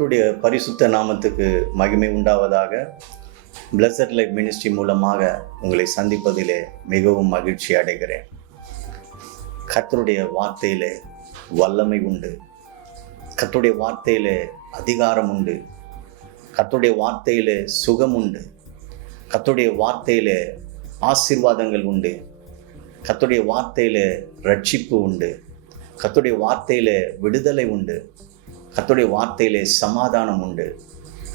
கர்த்தருடைய பரிசுத்த நாமத்துக்கு மகிமை உண்டாவதாக. பிளஸட் லைஃப் மினிஸ்ட்ரி மூலமாக உங்களை சந்திப்பதிலே மிகவும் மகிழ்ச்சி அடைகிறேன். கர்த்தருடைய வார்த்தையிலே வல்லமை உண்டு, கர்த்தருடைய வார்த்தையிலே அதிகாரம் உண்டு, கர்த்தருடைய வார்த்தையிலே சுகம் உண்டு, கர்த்தருடைய வார்த்தையிலே ஆசீர்வாதங்கள் உண்டு, கர்த்தருடைய வார்த்தையிலே ரட்சிப்பு உண்டு, கர்த்தருடைய வார்த்தையிலே விடுதலை உண்டு, கர்த்தருடைய வார்த்தையிலே சமாதானம் உண்டு,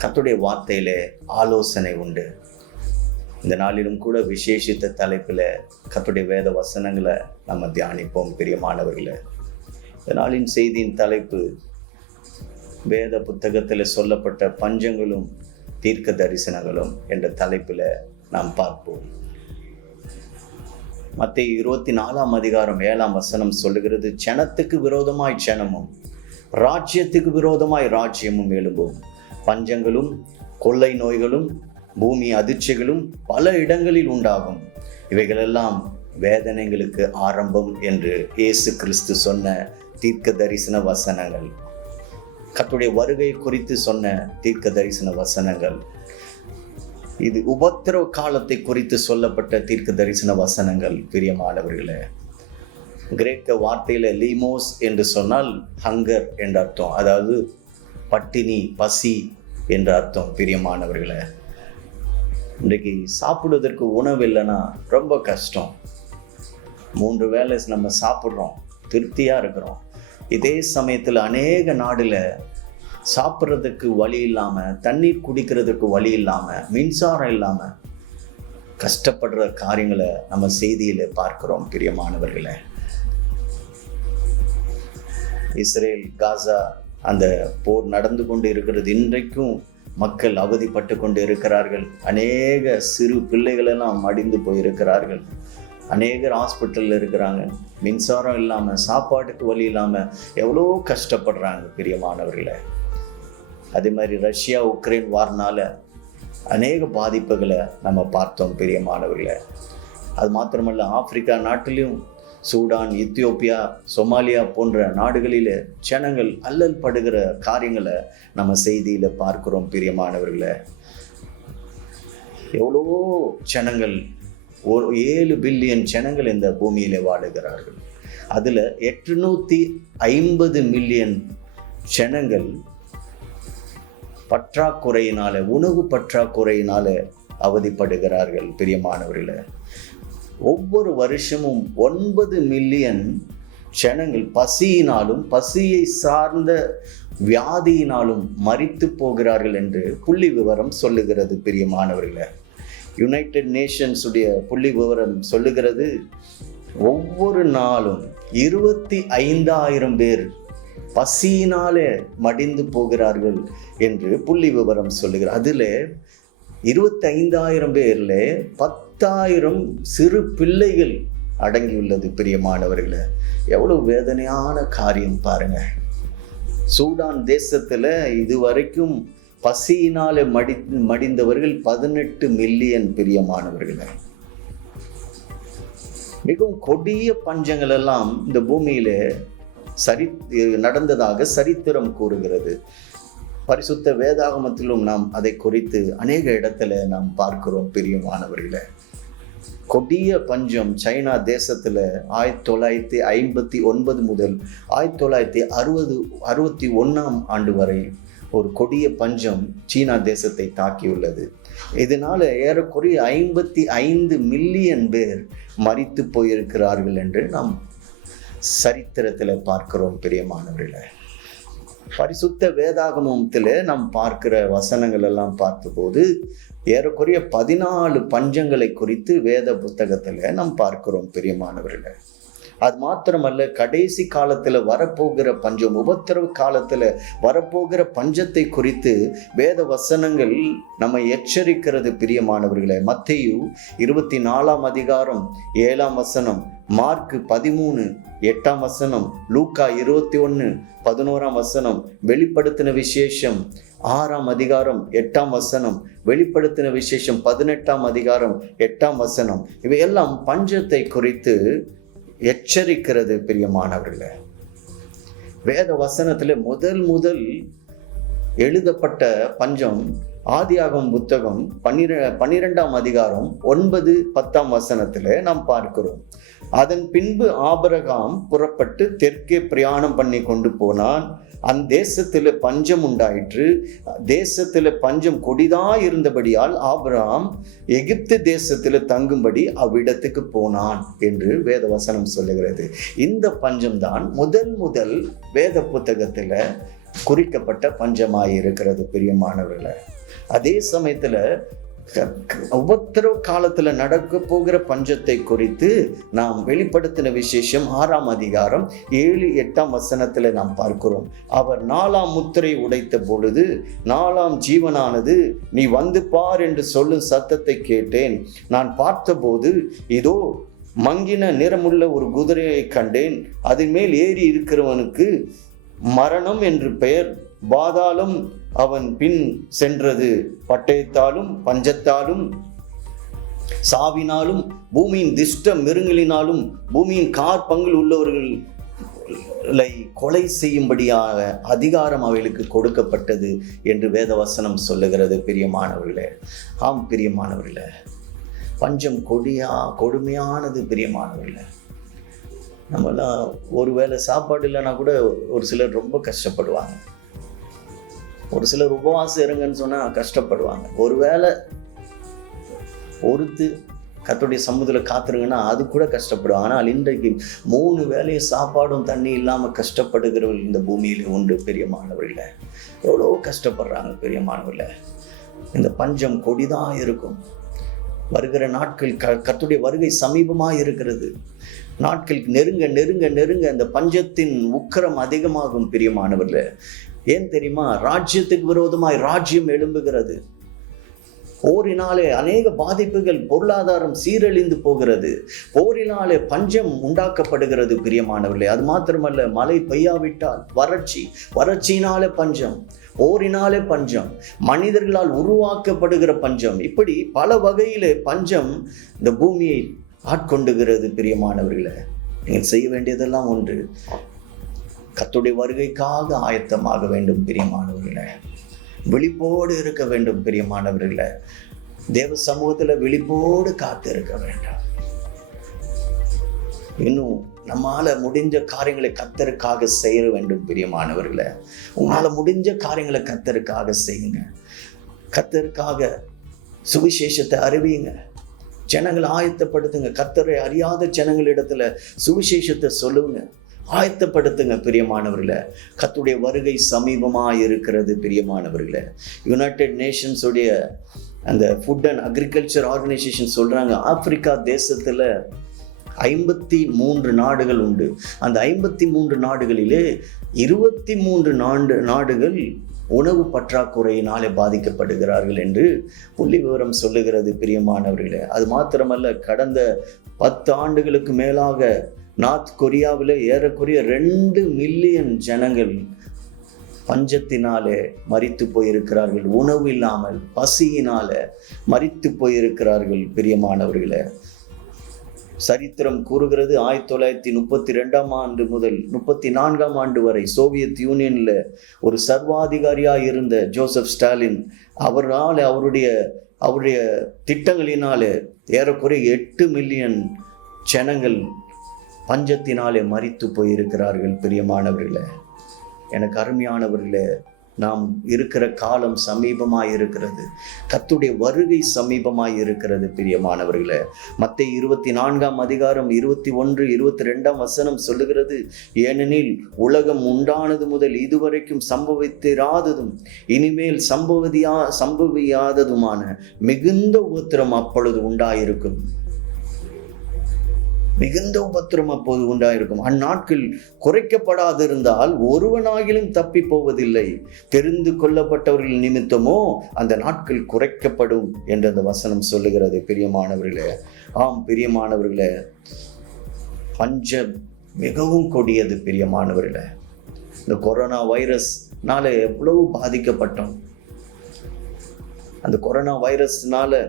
கர்த்தருடைய வார்த்தையிலே ஆலோசனை உண்டு. இந்த நாளிலும் கூட விசேஷித்த தலைப்பில் கர்த்தருடைய வேத வசனங்களை நம்ம தியானிப்போம். பிரியமானவர்களே, இந்த நாளின் செய்தியின் தலைப்பு வேத புத்தகத்தில் சொல்லப்பட்ட பஞ்சங்களும் தீர்க்க தரிசனங்களும் என்ற தலைப்பில் நாம் பார்ப்போம். மத்தேயு 24:7 சொல்லுகிறது, ஜனத்துக்கு விரோதமாய் ஜனமும் ராஜ்யத்துக்கு விரோதமாய் ராஜ்யமும் எழும்பும், பஞ்சங்களும் கொள்ளை நோய்களும் பூமி அதிர்ச்சிகளும் பல இடங்களில் உண்டாகும், இவைகளெல்லாம் வேதனைகளுக்கு ஆரம்பம் என்று இயேசு கிறிஸ்து சொன்ன தீர்க்க தரிசன வசனங்கள், கர்த்தருடைய வருகை குறித்து சொன்ன தீர்க்க தரிசன வசனங்கள். இது உபத்திரவ காலத்தை குறித்து சொல்லப்பட்ட தீர்க்க தரிசன வசனங்கள். பிரியமானவர்களே, கிரேக்க வார்த்தையில லீமோஸ் என்று சொன்னால் ஹங்கர் என்ற அர்த்தம், அதாவது பட்டினி, பசி என்ற அர்த்தம். பிரியமானவர்களே, இன்றைக்கு சாப்பிடுவதற்கு உணவு இல்லைன்னா ரொம்ப கஷ்டம். 3 வேளை நம்ம சாப்பிட்றோம், திருப்தியாக இருக்கிறோம். இதே சமயத்தில் அநேக நாடுல சாப்பிட்றதுக்கு வழி இல்லாமல், தண்ணீர் குடிக்கிறதுக்கு வழி இல்லாமல், மின்சாரம் இல்லாமல் கஷ்டப்படுற காரியங்களை நம்ம செய்தியில் பார்க்கிறோம். பிரியமானவர்களே, இஸ்ரேல் காசா அந்த போர் நடந்து கொண்டு இருக்கிறது. இன்றைக்கும் மக்கள் அவதிப்பட்டு கொண்டு இருக்கிறார்கள். அநேக சிறு பிள்ளைகளெல்லாம் மடிந்து போயிருக்கிறார்கள். அநேகர் ஹாஸ்பிட்டலில் இருக்கிறாங்க. மின்சாரம் இல்லாமல், சாப்பாட்டுக்கு வழி இல்லாமல் எவ்வளோ கஷ்டப்படுறாங்க. பிரியமானவர்களே, அதே மாதிரி ரஷ்யா உக்ரைன் வார்னால அநேக பாதிப்புகளை நம்ம பார்த்தோம். பிரியமானவர்களே, அது மாத்திரமல்ல, ஆப்பிரிக்கா நாட்டிலும் சூடான், எத்தியோப்பியா, சொமாலியா போன்ற நாடுகளில் ஜனங்கள் அல்லல் படுகிற காரியங்களை நம்ம செய்தியில் பார்க்கிறோம். பிரியமானவர்களே, எவ்வளோ ஜனங்கள், 7 பில்லியன் ஜனங்கள் இந்த பூமியில வாழுகிறார்கள். அதில் 850 மில்லியன் ஜனங்கள் பற்றாக்குறையினால, உணவு பற்றாக்குறையினால அவதிப்படுகிறார்கள். பிரியமானவர்களே, ஒவ்வொரு வருஷமும் 9 மில்லியன் ஜனங்கள் பசியினாலும் பசியை சார்ந்த வியாதியினாலும் மரித்து போகிறார்கள் என்று புள்ளி விவரம் சொல்லுகிறது. பிரியமானவர்களே, யுனைடெட் நேஷன்ஸ் உடைய புள்ளி விவரம் சொல்லுகிறது, ஒவ்வொரு நாளும் 25,000 பேர் பசியினாலே மடிந்து போகிறார்கள் என்று புள்ளி விவரம் சொல்லுகிறார். அதில் 25,000 பேர்ல 10,000 சிறு பிள்ளைகள் அடங்கியுள்ளது. பிரியமானவர்களே, எவ்வளவு வேதனையான காரியம் பாருங்க. சூடான் தேசத்துல இதுவரைக்கும் பசியினாலே மடிந்தவர்கள் 18 மில்லியன். பிரியமானவர்களே, மிகவும் கொடிய பஞ்சங்கள் எல்லாம் இந்த பூமியில நடந்ததாக சரித்திரம் கூறுகிறது. பரிசுத்த வேதாகமத்திலும் நாம் அதை குறித்து அநேக இடத்துல நாம் பார்க்கிறோம். பிரியமானவர்களே, கொடிய பஞ்சம் சைனா தேசத்துல 1959 முதல் 1961 வரை ஒரு கொடிய பஞ்சம் சீனா தேசத்தை தாக்கியுள்ளது. இதனால ஏறக்குறைய 55 மில்லியன் பேர் மரித்து போயிருக்கிறார்கள் என்று நாம் சரித்திரத்தில் பார்க்கிறோம். பிரியமானவர்களே, பரிசுத்த வேதாகமத்தில் நாம் பார்க்கிற வசனங்கள் எல்லாம் பார்த்தபோது ஏறக்குறைய 14 பஞ்சங்களை குறித்து வேத புத்தகத்தில் நாம் பார்க்கிறோம். பிரியமானவர்களே, அது மாத்திரமல்ல, கடைசி காலத்தில் வரப்போகிற பஞ்சம், உபத்திரவு காலத்தில் வரப்போகிற பஞ்சத்தை குறித்து வேத வசனங்கள் நம்ம எச்சரிக்கிறது. பிரியமானவர்களே, மத்தேயு 24:7, மார்க் 13:8, லூக்கா 21:11, வெளிப்படுத்தின விசேஷம் 6:8, வெளிப்படுத்தின விசேஷம் 18:8, இவையெல்லாம் பஞ்சத்தை குறித்து எச்சரிக்கிறது. பிரியமானவர்களே, வேத வசனத்துல முதல் எழுதப்பட்ட பஞ்சம் ஆதியாகமம் புத்தகம் 12ஆம் அதிகாரம் 9-10 நாம் பார்க்கிறோம். அதன் பின்பு ஆபிரகாம் புறப்பட்டு தெற்கே பிரயாணம் பண்ணி கொண்டு போனான். அந்த தேசத்துல பஞ்சம் உண்டாயிற்று. தேசத்துல பஞ்சம் கொடிதா இருந்தபடியால் ஆபிரகாம் எகிப்து தேசத்துல தங்கும்படி அவ்விடத்துக்கு போனான் என்று வேத வசனம் சொல்லுகிறது. இந்த பஞ்சம் தான் முதல் வேத புத்தகத்துல குறிக்கப்பட்ட பஞ்சமாயிருக்கிறது பிரியமானவர்களே. அதே சமயத்துல உபத்திரவ காலத்துல நடக்க போகிற பஞ்சத்தை குறித்து நாம் வெளிப்படுத்தின விசேஷம் 6ஆம் அதிகாரம் 7-8 நாம் பார்க்கிறோம். அவர் 4ஆம் முத்திரை உடைத்த பொழுது 4ஆம் ஜீவனானது நீ வந்து பார் என்று சொல்லும் சத்தத்தை கேட்டேன். நான் பார்த்தபோது இதோ மங்கின நிறமுள்ள ஒரு குதிரையை கண்டேன். அதன் மேல் ஏறி இருக்கிறவனுக்கு மரணம் என்று பெயர். பாதாளம் அவன் பின் சென்றது. பட்டயத்தாலும் பஞ்சத்தாலும் சாவினாலும் பூமியின் திஷ்ட மிருங்களினாலும் பூமியின் காற்பங்கில் உள்ளவர்களை கொலை செய்யும்படியாக அதிகாரம் அவைகளுக்கு கொடுக்கப்பட்டது என்று வேதவசனம் சொல்லுகிறது பிரியமானவர்களே. ஆம் பிரியமானவர்களே, பஞ்சம் கொடுமையானது பிரியமானவர்களே. நம்மளாம் ஒருவேளை சாப்பாடு இல்லைன்னா கூட ஒரு சிலர் ரொம்ப கஷ்டப்படுவாங்க. ஒரு சிலர் உபவாசம் இருங்கன்னு சொன்னா கஷ்டப்படுவாங்க. ஒருவேளை ஒருத்து கர்த்தருடைய சமூகத்துல காத்துருங்கன்னா அது கூட கஷ்டப்படுவாங்க. ஆனால் இன்றைக்கு 3 வேளையும் சாப்பாடும் தண்ணி இல்லாம கஷ்டப்படுகிறவர்கள் இந்த பூமியில உண்டு பிரியமானவர்களே. எவ்வளோ கஷ்டப்படுறாங்க பிரியமானவர்களே. இந்த பஞ்சம் கொடிதான் இருக்கும். வருகிற நாட்கள் கர்த்தருடைய வருகை சமீபமாக இருக்கிறது. நாட்கள் நெருங்க நெருங்க நெருங்க அந்த பஞ்சத்தின் உக்கிரம் அதிகமாகும் பிரியமானவர்களே. ஏன் தெரியுமா? ராஜ்யத்துக்கு விரோதமாய் ராஜ்யம் எழும்புகிறது. போரினாலே அநேக பாதிப்புகள், பொருளாதாரம் சீரழிந்து போகிறது. போரினாலே பஞ்சம் உண்டாக்கப்படுகிறது பிரியமானவர்களே. அது மாத்திரமல்ல, மழை பெய்யாவிட்டால் வறட்சியினாலே பஞ்சம், போரினாலே பஞ்சம், மனிதர்களால் உருவாக்கப்படுகிற பஞ்சம், இப்படி பல வகையிலே பஞ்சம் இந்த பூமியை ஆட்கொண்டுகிறது பிரியமானவர்களே. நீங்கள் செய்ய வேண்டியதெல்லாம் ஒன்று, கர்த்தருடைய வருகைக்காக ஆயத்தமாக வேண்டும் பிரியமானவர்களே. விழிப்போடு இருக்க வேண்டும் பிரியமானவர்களே. தேவ சமூகத்துல விழிப்போடு காத்து இருக்க வேண்டும். இன்னும் நம்மால முடிஞ்ச காரியங்களை கர்த்தருக்காக செய்ய வேண்டும் பிரியமானவர்களே. உங்களால முடிஞ்ச காரியங்களை கர்த்தருக்காக செய்யுங்க. கர்த்தருக்காக சுவிசேஷத்தை அறிவியுங்க. ஜனங்களை ஆயத்தப்படுத்துங்க. கர்த்தரை அறியாத ஜனங்களிடத்துல சுவிசேஷத்தை சொல்லுங்க, ஆயத்தப்படுத்துங்க பிரியமானவர்களே. கர்த்தருடைய வருகை சமீபமாக இருக்கிறது பிரியமானவர்களே. யுனைடெட் நேஷன்ஸ் உடைய அந்த ஃபுட் அண்ட் அக்ரிகல்ச்சர் ஆர்கனைசேஷன் சொல்றாங்க, ஆப்பிரிக்கா தேசத்துல 53 நாடுகள் உண்டு. அந்த 53 நாடுகளிலே 23 நாடுகள் உணவு பற்றாக்குறையினாலே பாதிக்கப்படுகிறார்கள் என்று புள்ளி விவரம் சொல்லுகிறது பிரியமானவர்களே. அது மாத்திரமல்ல, கடந்த 10 ஆண்டுகளுக்கு மேலாக நார்த் கொரியாவில் ஏறக்குறைய 2 மில்லியன் ஜனங்கள் பஞ்சத்தினாலே மரித்து போயிருக்கிறார்கள். உணவு இல்லாமல் பசியினால மரித்து போயிருக்கிறார்கள் பிரியமானவர்களே. சரித்திரம் கூறுகிறது, 1932ஆம் ஆண்டு முதல் 34ஆம் ஆண்டு வரை சோவியத் யூனியன்ல ஒரு சர்வாதிகாரியாக இருந்த ஜோசப் ஸ்டாலின் அவருடைய திட்டங்களினாலே ஏறக்குறைய 8 மில்லியன் ஜனங்கள் பஞ்சத்தினாலே மரித்து போயிருக்கிறார்கள் பிரியமானவர்களே. எனக்கு அருமையானவர்களே, நாம் இருக்கிற காலம் சமீபமாய் இருக்கிறது. கர்த்தருடைய வருகை சமீபமாய் இருக்கிறது பிரியமானவர்களே. மத்தேயு 24ஆம் அதிகாரம் 21-22 சொல்லுகிறது, ஏனெனில் உலகம் உண்டானது முதல் இதுவரைக்கும் சம்பவித்திராததும் இனிமேல் சம்பவியாததுமான மிகுந்த உபத்திரம் அப்பொழுது உண்டாயிருக்கும். மிகுந்த உபத்திரம் அப்போது உண்டாயிருக்கும். அந்நாட்கள் குறைக்கப்படாதிருந்தால் ஒருவனாகிலும் தப்பி போவதில்லை. தெரிந்து கொள்ளப்பட்டவர்கள் நிமித்தமோ அந்த நாட்கள் குறைக்கப்படும் என்று அந்த வசனம் சொல்லுகிறது பிரியமானவர்களே. ஆம் பிரியமானவர்களே, பஞ்சம் மிகவும் கொடியது பிரியமானவர்களே. இந்த கொரோனா வைரஸ்னால எவ்வளவு பாதிக்கப்பட்டோம். அந்த கொரோனா வைரஸ்னால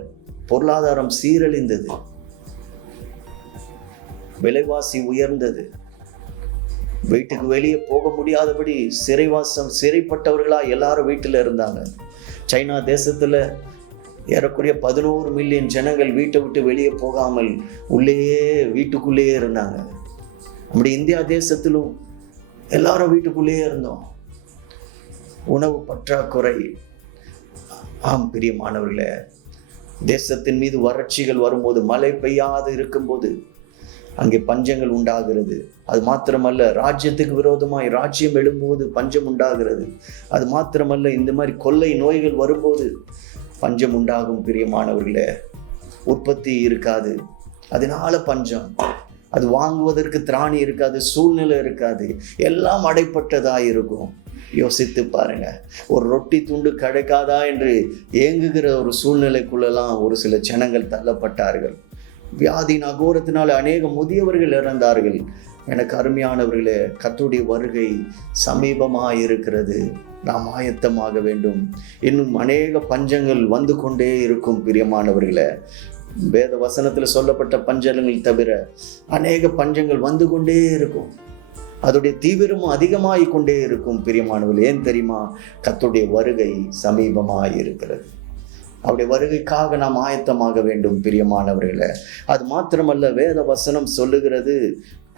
பொருளாதாரம் சீரழிந்தது, விலைவாசி உயர்ந்தது. வீட்டுக்கு வெளியே போக முடியாதபடி சிறைப்பட்டவர்களா எல்லாரும் வீட்டில் இருந்தாங்க. சைனா தேசத்துல ஏறக்குறைய 11 மில்லியன் ஜனங்கள் வீட்டை விட்டு வெளியே போகாமல் வீட்டுக்குள்ளேயே இருந்தாங்க. அப்படி இந்தியா தேசத்திலும் எல்லாரும் வீட்டுக்குள்ளேயே இருந்தோம். உணவு பற்றாக்குறை. ஆம் பிரியமானவர்களே, தேசத்தின் மீது வறட்சிகள் வரும்போது, மழை பெய்யாது இருக்கும்போது அங்கே பஞ்சங்கள் உண்டாகிறது. அது மாத்திரமல்ல, ராஜ்யத்துக்கு விரோதமாய் ராஜ்யம் எழும்போது பஞ்சம் உண்டாகிறது. அது மாத்திரமல்ல, இந்த மாதிரி கொள்ளை நோய்கள் வரும்போது பஞ்சம் உண்டாகும் பிரியமானவர்களே. உற்பத்தி இருக்காது, அதனால பஞ்சம். அது வாங்குவதற்கு திராணி இருக்காது, சூழ்நிலை இருக்காது, எல்லாம் அடைப்பட்டதா இருக்கும். யோசித்து பாருங்க, ஒரு ரொட்டி துண்டு கிடைக்காதா என்று ஏங்குகிற ஒரு சூழ்நிலைக்குள்ளெல்லாம் ஒரு சில ஜனங்கள் தள்ளப்பட்டார்கள். வியாதியின் அகோரத்தினால் அநேக முதியவர்கள் இறந்தார்கள். எனக்கு அருமையானவர்களே, கர்த்தருடைய வருகை சமீபமாக இருக்கிறது. நாம் ஆயத்தமாக வேண்டும். இன்னும் அநேக பஞ்சங்கள் வந்து கொண்டே இருக்கும் பிரியமானவர்களே. வேத வசனத்தில் சொல்லப்பட்ட பஞ்சங்கள் தவிர அநேக பஞ்சங்கள் வந்து கொண்டே இருக்கும். அதோடைய தீவிரமும் அதிகமாகிக் கொண்டே இருக்கும் பிரியமானவர்களே. ஏன் தெரியுமா? கர்த்தருடைய வருகை சமீபமாக இருக்கிறது. அவருடைய வருகைக்காக நாம் ஆயத்தமாக வேண்டும் பிரியமானவர்களே. அது மாத்திரமல்ல, வேத வசனம் சொல்லுகிறது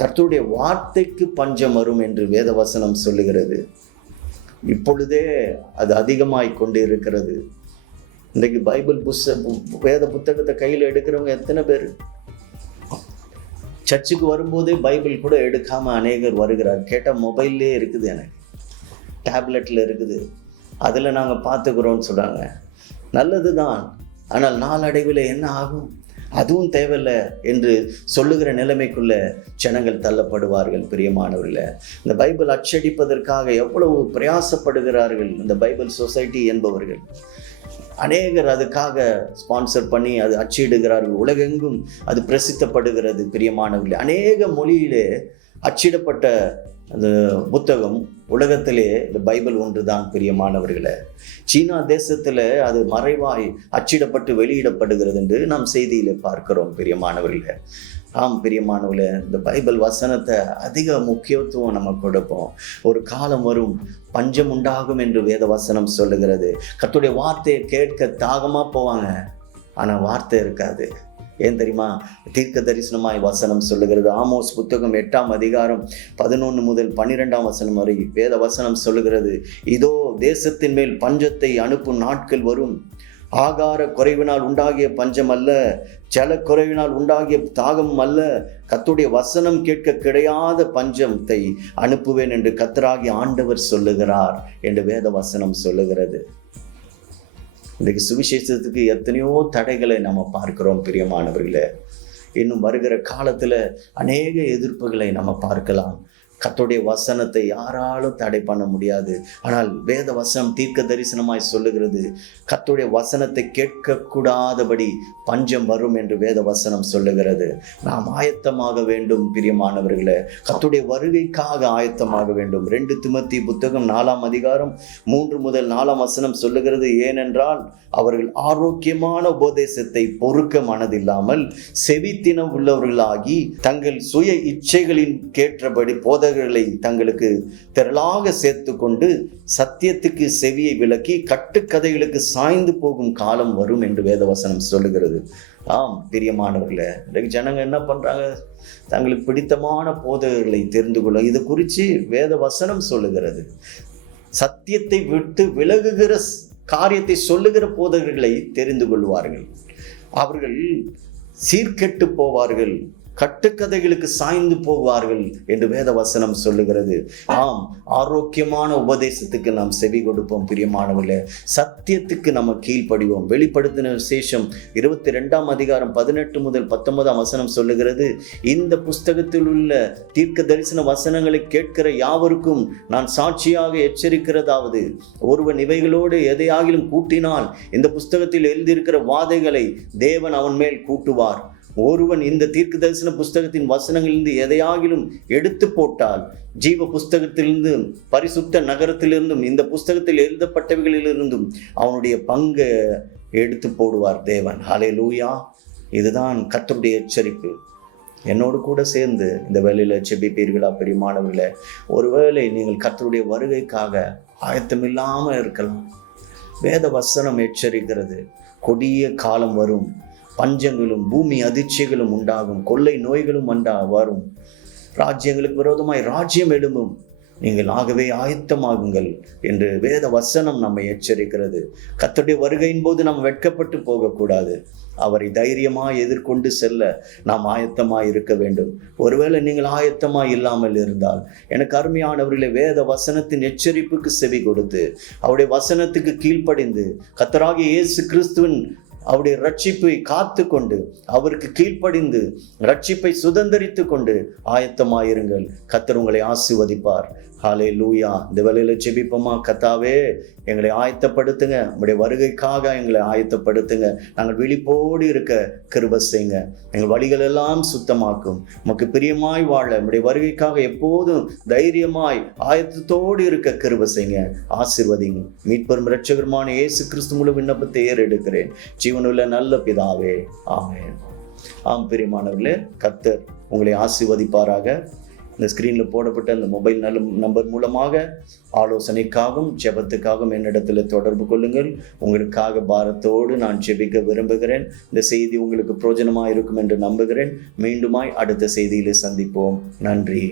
கர்த்தருடைய வார்த்தைக்கு பஞ்சம் வரும் என்று வேத வசனம் சொல்லுகிறது. இப்பொழுதே அது அதிகமாய் கொண்டு இருக்கிறது. இன்றைக்கு பைபிள் வேத புத்தகத்தை கையில் எடுக்கிறவங்க எத்தனை பேர்? சர்ச்சுக்கு வரும்போதே பைபிள் கூட எடுக்காம அநேகர் வருகிறார். கேட்டால் மொபைல்லே இருக்குது, எனக்கு டேப்லெட்டில் இருக்குது, அதில் நாங்கள் பார்த்துக்கிறோன்னு சொல்கிறாங்க. நல்லது தான், ஆனால் நாளடைவில் என்ன ஆகும்? அதுவும் தேவையில்லை என்று சொல்லுகிற நிலைமைக்குள்ள ஜனங்கள் தள்ளப்படுவார்கள் பிரியமானவர்களே. இந்த பைபிள் அச்சடிப்பதற்காக எவ்வளவு பிரயாசப்படுகிறார்கள் இந்த பைபிள் சொசைட்டி என்பவர்கள். அநேகர் அதுக்காக ஸ்பான்சர் பண்ணி அது அச்சிடுகிறார்கள். உலகெங்கும் அது பிரசித்தப்படுகிறது பிரியமானவர்களே. அநேக மொழியிலே அச்சிடப்பட்ட அந்த புத்தகம் உலகத்திலே இந்த பைபிள் ஒன்று தான் பிரியமானவர்களே. சீனா தேசத்தில் அது மறைவாய் அச்சிடப்பட்டு வெளியிடப்படுகிறது என்று நாம் செய்தியில பார்க்கிறோம் பிரியமானவர்களே. ஆம் பிரியமானவர்களே, இந்த பைபிள் வசனத்தை அதிக முக்கியத்துவம் நம்ம கொடுப்போம். ஒரு காலம் வரும், பஞ்சம் உண்டாகும் என்று வேத வசனம் சொல்லுகிறது. கர்த்தருடைய வார்த்தையை கேட்க தாகமா போவாங்க, ஆனா வார்த்தை இருக்காது. ஏன் தெரியுமா? தீர்க்க தரிசனமாய் வசனம் சொல்லுகிறது. ஆமோஸ் புத்தகம் 8ஆம் அதிகாரம் 11 முதல் 12ஆம் வசனம் வரை வேத வசனம் சொல்லுகிறது, இதோ தேசத்தின் மேல் பஞ்சத்தை அனுப்பும் நாட்கள் வரும். ஆகார குறைவினால் உண்டாகிய பஞ்சம் அல்ல, ஜல குறைவினால் உண்டாகிய தாகம் அல்ல, கர்த்தருடைய வசனம் கேட்க கிடையாத பஞ்சத்தை அனுப்புவேன் என்று கர்த்தராகிய ஆண்டவர் சொல்லுகிறார் என்று வேத வசனம் சொல்லுகிறது. இன்றைக்கு சுவிசேஷத்துக்கு எத்தனையோ தடைகளை நம்ம பார்க்கிறோம் பிரியமானவர்களே. இன்னும் வருகிற காலத்துல அநேக எதிர்ப்புகளை நம்ம பார்க்கலாம். கர்த்தருடைய வசனத்தை யாராலும் தடை பண்ண முடியாது. ஆனால் வேத வசனம் தீர்க்க தரிசனமாய் சொல்லுகிறது, கர்த்தருடைய வசனத்தை கேட்கக்கூடாதபடி பஞ்சம் வரும் என்று வேத வசனம் சொல்லுகிறது. நாம் ஆயத்தமாக வேண்டும் பிரியமானவர்களே. கர்த்தருடைய வருகைக்காக ஆயத்தமாக வேண்டும். 2 திமோத்தி புத்தகம் 4ஆம் அதிகாரம் 3 முதல் 4ஆம் வசனம் சொல்லுகிறது, ஏனென்றால் அவர்கள் ஆரோக்கியமான உபதேசத்தை பொறுக்க மனதில்லாமல் செவித்தினம் உள்ளவர்களாகி தங்கள் சுய இச்சைகளின் கேற்றபடி போதகர்களை தங்களுக்கு திரளாக சேர்த்து கொண்டு சத்தியத்துக்கு செவியை விலக்கி கட்டுக்கதைகளுக்கு சாய்ந்து போகும் காலம் வரும் என்று வேதவசனம் சொல்லுகிறது. ஆம் பிரியமானவர்களே, இன்றைக்கு ஜனங்க என்ன பண்றாங்க? தங்களுக்கு பிடித்தமான போதகர்களை தெரிந்து கொள்ள இது குறித்து வேத வசனம் சொல்லுகிறது. சத்தியத்தை விட்டு விலகுகிற காரியத்தை சொல்லுகிற போதகர்களை தெரிந்து கொள்வார்கள். அவர்கள் சீர்கெட்டு போவார்கள், கட்டுக்கதைகளுக்கு சாய்ந்து போவார்கள் என்று வேத வசனம் சொல்லுகிறது. ஆம், ஆரோக்கியமான உபதேசத்துக்கு நாம் செவி கொடுப்போம் பிரியமானவர்களே. சத்தியத்துக்கு நம்ம கீழ்ப்படிவோம். வெளிப்படுத்தின விசேஷம் 22ஆம் அதிகாரம் 18 முதல் 19ஆம் வசனம் சொல்லுகிறது, இந்த புஸ்தகத்தில் உள்ள தீர்க்க தரிசன வசனங்களை கேட்கிற யாவருக்கும் நான் சாட்சியாக எச்சரிக்கிறதாவது, ஒருவன் இவைகளோடு எதையாகிலும் கூட்டினால் இந்த புஸ்தகத்தில் எழுதியிருக்கிற வாதைகளை தேவன் அவன் மேல் கூட்டுவார். ஒருவன் இந்த தீர்க்க தரிசன புஸ்தகத்தின் வசனங்களிலிருந்து எதையாகிலும் எடுத்து போட்டால் ஜீவ புஸ்தகத்திலிருந்து பரிசுத்த நகரத்திலிருந்தும் இந்த புஸ்தகத்தில் எழுதப்பட்டவைகளிலிருந்தும் அவனுடைய பங்கை எடுத்து போடுவார் தேவன். ஹல்லேலூயா! இதுதான் கர்த்தருடைய எச்சரிப்பு. என்னோடு கூட சேர்ந்து இந்த வேலையில் செபிப்பீர்களா பிரியமானவர்களே? ஒருவேளை நீங்கள் கர்த்தருடைய வருகைக்காக ஆயத்தமில்லாமல் இருக்கலாம். வேத வசனம் எச்சரிக்கிறது, கொடிய காலம் வரும், பஞ்சங்களும் பூமி அதிர்ச்சிகளும் உண்டாகும், கொள்ளை நோய்களும் வரும், ராஜ்யங்களுக்கு விரோதமாய் ராஜ்யம் எழும்பும், நீங்கள் ஆகவே ஆயத்தமாகுங்கள் என்று வேத வசனம் நம்மை எச்சரிக்கிறது. கர்த்தருடைய வருகையின் போது நாம் வெட்கப்பட்டு போகக்கூடாது. அவரை தைரியமாய் எதிர்கொண்டு செல்ல நாம் ஆயத்தமாய் இருக்க வேண்டும். ஒருவேளை நீங்கள் ஆயத்தமாய் இல்லாமல் இருந்தால், எனக்கு அருமையானவர்களே, வேத வசனத்தின் எச்சரிப்புக்கு செவி கொடுத்து அவருடைய வசனத்துக்கு கீழ்ப்படிந்து கர்த்தராகிய இயேசு கிறிஸ்துவின் அவருடைய ரட்சிப்பை காத்து கொண்டு அவருக்கு கீழ்ப்படிந்து ரட்சிப்பை சுதந்தரித்து கொண்டு ஆயத்தமாயிருங்கள். கர்த்தர் உங்களை ஆசீர்வதிப்பார். ஹல்லேலூயா. இந்த வேளையில ஜெபிப்போமா? கர்த்தாவே, எங்களை ஆயத்தப்படுத்துங்க, உங்களுடைய வருகைக்காக எங்களை ஆயத்தப்படுத்துங்க. நாங்கள் விழிப்போடு இருக்க கிருபை செய்யுங்க. எங்கள் வழிகள் எல்லாம் சுத்தமாக்கும். உமக்கு பிரியமாய் வாழ, உங்களுடைய வருகைக்காக எப்போதும் தைரியமாய் ஆயத்தத்தோடு இருக்க கிருபை செய்யுங்க. ஆசீர்வதிங்க. மீட்பெரும் இரட்சகருமான இயேசு கிறிஸ்து மூலம் விண்ணப்பத்தை ஏறெடுக்கிறேன் ஜீவனுள்ள நல்ல பிதாவே, ஆமென். ஆம் பிரியமானவர்களே, கர்த்தர் உங்களை ஆசீர்வதிப்பாராக. இந்த ஸ்க்ரீனில் போடப்பட்ட அந்த மொபைல் நம்பர் மூலமாக ஆலோசனைக்காகவும் ஜெபத்துக்காகவும் என்னிடத்தில் தொடர்பு கொள்ளுங்கள். உங்களுக்காக பாரத்தோடு நான் ஜெபிக்க விரும்புகிறேன். இந்த செய்தி உங்களுக்கு பிரயோஜனமாக இருக்கும் என்று நம்புகிறேன். மீண்டுமாய் அடுத்த செய்தியிலே சந்திப்போம். நன்றி.